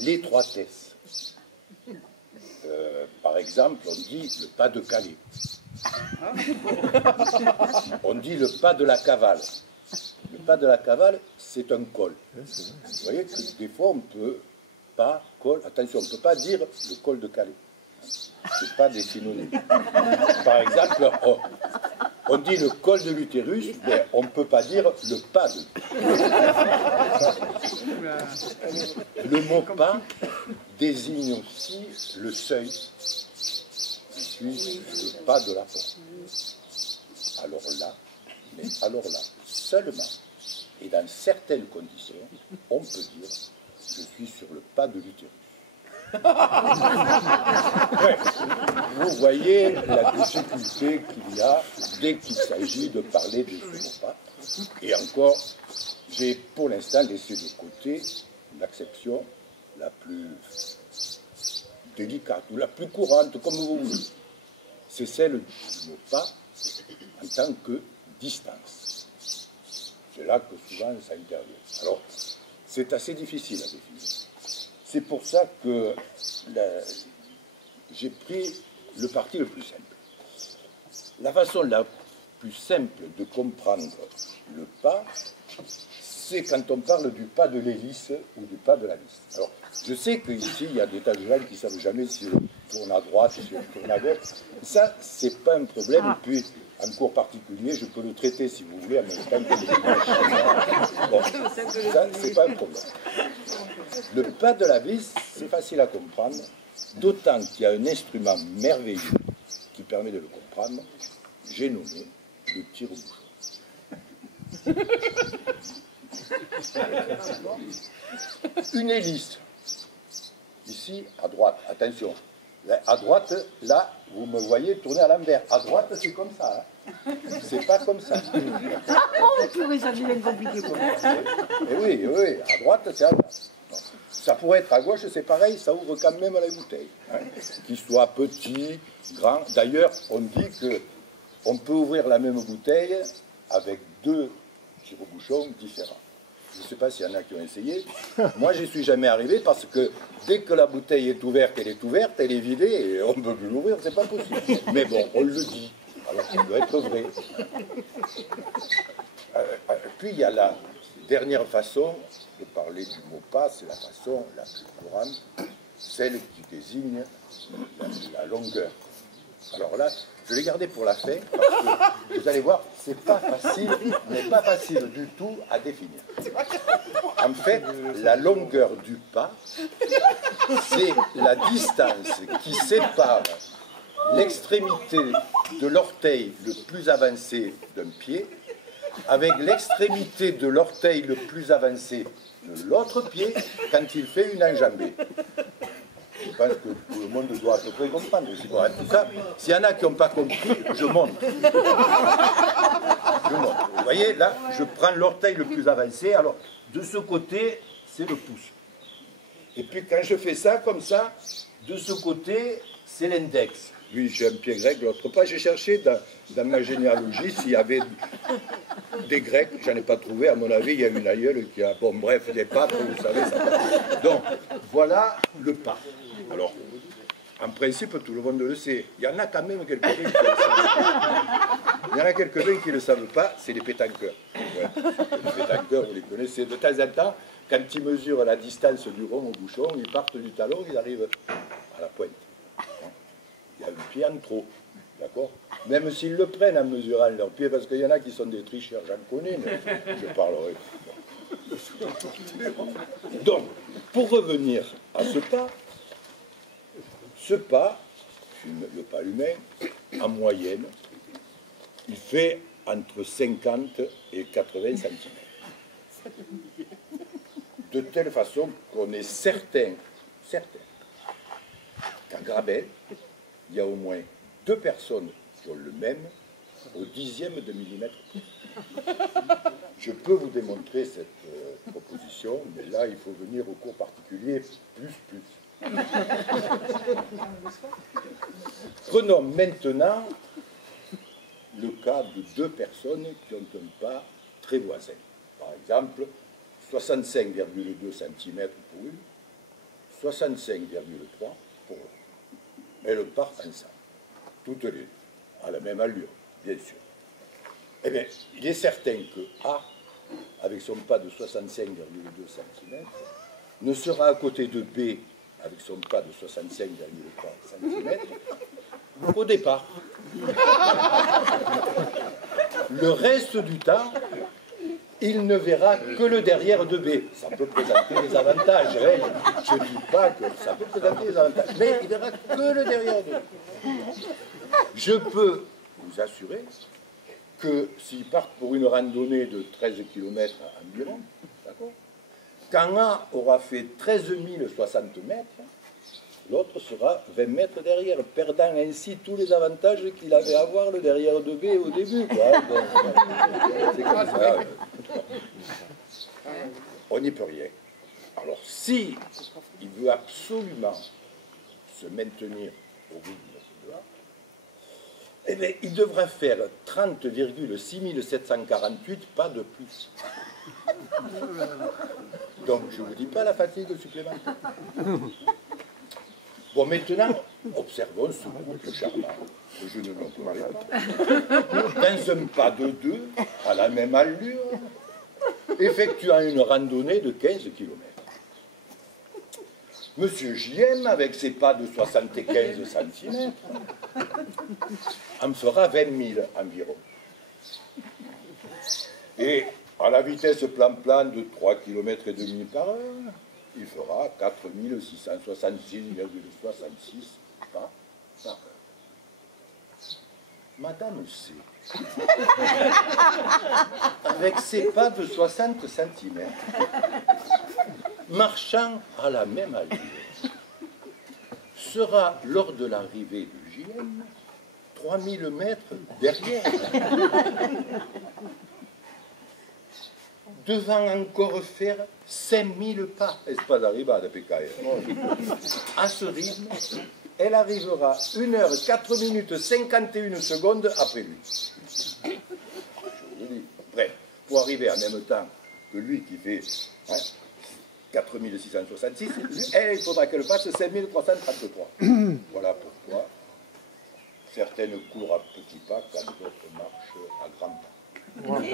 l'étroitesse. Par exemple, on dit le pas de Calais. On dit le pas de la cavale. Le pas de la cavale, c'est un col. Vous voyez que des fois, on peut pas, col, attention, on ne peut pas dire le col de Calais. C'est pas des synonymes. Par exemple, on dit le col de l'utérus, mais on ne peut pas dire le pas de. Le mot pas désigne aussi le seuil qui suit le pas de la porte. Alors là, seulement, et dans certaines conditions, on peut dire je suis sur le pas de l'utérus. Ouais. Vous voyez la difficulté qu'il y a dès qu'il s'agit de parler de ce mot pas. Et encore, j'ai pour l'instant laissé de côté l'acception la plus délicate ou la plus courante, comme vous voulez. C'est celle du mot pas en tant que distance. C'est là que souvent ça intervient. Alors, c'est assez difficile à définir. C'est pour ça que j'ai pris le parti le plus simple. La façon la plus simple de comprendre le pas, c'est quand on parle du pas de l'hélice ou du pas de la vis. Alors, je sais qu'ici, il y a des tas de gens qui ne savent jamais si on tourne à droite, si on tourne à gauche. Ça, c'est pas un problème. Et puis, en cours particulier, je peux le traiter, si vous voulez, en même temps que les bon, ça, c'est pas un problème. Le pas de la vis, c'est facile à comprendre, d'autant qu'il y a un instrument merveilleux qui permet de le comprendre. J'ai nommé le tire-bouchon. Une hélice, ici à droite, attention, à droite, là, vous me voyez tourner à l'envers. À droite, c'est comme ça, hein. C'est pas comme ça. Oh, purée, ça devient compliqué pour moi. Et oui, à droite, c'est à droite. Ça pourrait être à gauche, c'est pareil, ça ouvre quand même la bouteille. Hein. Qu'il soit petit, grand. D'ailleurs, on dit qu'on peut ouvrir la même bouteille avec deux tire-bouchons différents. Je ne sais pas s'il y en a qui ont essayé. Moi, je n'y suis jamais arrivé parce que dès que la bouteille est ouverte, elle est vidée et on ne peut plus l'ouvrir, c'est pas possible. Mais bon, on le dit. Alors, ça doit être vrai. Puis, il y a la dernière façon de parler du mot pas, c'est la façon la plus courante, celle qui désigne la longueur. Alors là, je l'ai gardé pour la fin, parce que vous allez voir, c'est pas facile, mais pas facile du tout à définir. En fait, la longueur du pas, c'est la distance qui sépare l'extrémité de l'orteil le plus avancé d'un pied avec l'extrémité de l'orteil le plus avancé de l'autre pied quand il fait une enjambée. Je pense que tout le monde doit à peu près comprendre. En tout cas, s'il y en a qui n'ont pas compris, je montre. Je montre. Vous voyez, là, je prends l'orteil le plus avancé. Alors, de ce côté, c'est le pouce. Et puis, quand je fais ça, comme ça, de ce côté, c'est l'index. Lui, j'ai un pied grec, l'autre pas. J'ai cherché dans ma généalogie s'il y avait des Grecs. J'en ai pas trouvé. À mon avis, il y a une aïeule qui a... Bon, bref, les papes, vous savez, ça va. Donc, voilà le pas. Alors, en principe, tout le monde le sait. Il y en a quand même quelques-uns qui le savent. Il y en a quelques-uns qui ne le savent pas, c'est les pétanqueurs. Ouais. Les pétanqueurs, vous les connaissez. De temps en temps, quand ils mesurent la distance du rond au bouchon, ils partent du talon, ils arrivent à la pointe. Il y a un pied en trop, d'accord? Même s'ils le prennent en mesurant leur pied, parce qu'il y en a qui sont des tricheurs, j'en connais, mais je parlerai. Donc, pour revenir à ce pas, le pas humain, en moyenne, il fait entre 50 et 80 cm. De telle façon qu'on est certain qu'à Grabel, il y a au moins 2 personnes qui ont le même au dixième de millimètre. Je peux vous démontrer cette proposition, mais là, il faut venir au cours particulier plus. Prenons maintenant le cas de 2 personnes qui ont un pas très voisin. Par exemple, 65,2 cm pour une 65,3 pour l'autre. Elles partent ensemble, toutes les deux, à la même allure, bien sûr. Eh bien, il est certain que A, avec son pas de 65,2 cm, ne sera à côté de B, avec son pas de 65,3 cm, au départ. Le reste du temps, il ne verra que le derrière de B. Ça peut présenter des avantages, hein. Je ne dis pas que ça peut présenter des avantages, mais il ne verra que le derrière de B. Je peux vous assurer que s'ils partent pour une randonnée de 13 km environ, d'accord, quand un aura fait 13 060 mètres, l'autre sera 20 mètres derrière, perdant ainsi tous les avantages qu'il avait à voir le derrière de B au début. C'est comme ça. On n'y peut rien. Alors, si il veut absolument se maintenir au rythme de A, eh bien, il devra faire 30,6 748 pas de plus. Donc, je ne vous dis pas la fatigue supplémentaire. Bon, maintenant, observons ce couple charmant. Je ne m'en parle pas. Dans un pas de deux, à la même allure, effectuant une randonnée de 15 km. Monsieur JM, avec ses pas de 75 cm, en fera 20 000 environ. Et à la vitesse plan-plan de 3,5 km par heure, il fera 4 666,66 pas par heure. Madame C, avec ses pas de 60 cm, marchant à la même allure, sera, lors de l'arrivée de JM, 3000 mètres derrière. Devant encore faire 5000 pas. Espace arribada, PKR. À ce rythme, elle arrivera 1h 4 minutes 51 secondes après lui. Je vous le dis. Bref, pour arriver en même temps que lui qui fait 4666, elle, il faudra qu'elle fasse 5333. Voilà pourquoi certaines courent à petits pas quand d'autres marchent à grands pas. Bravo.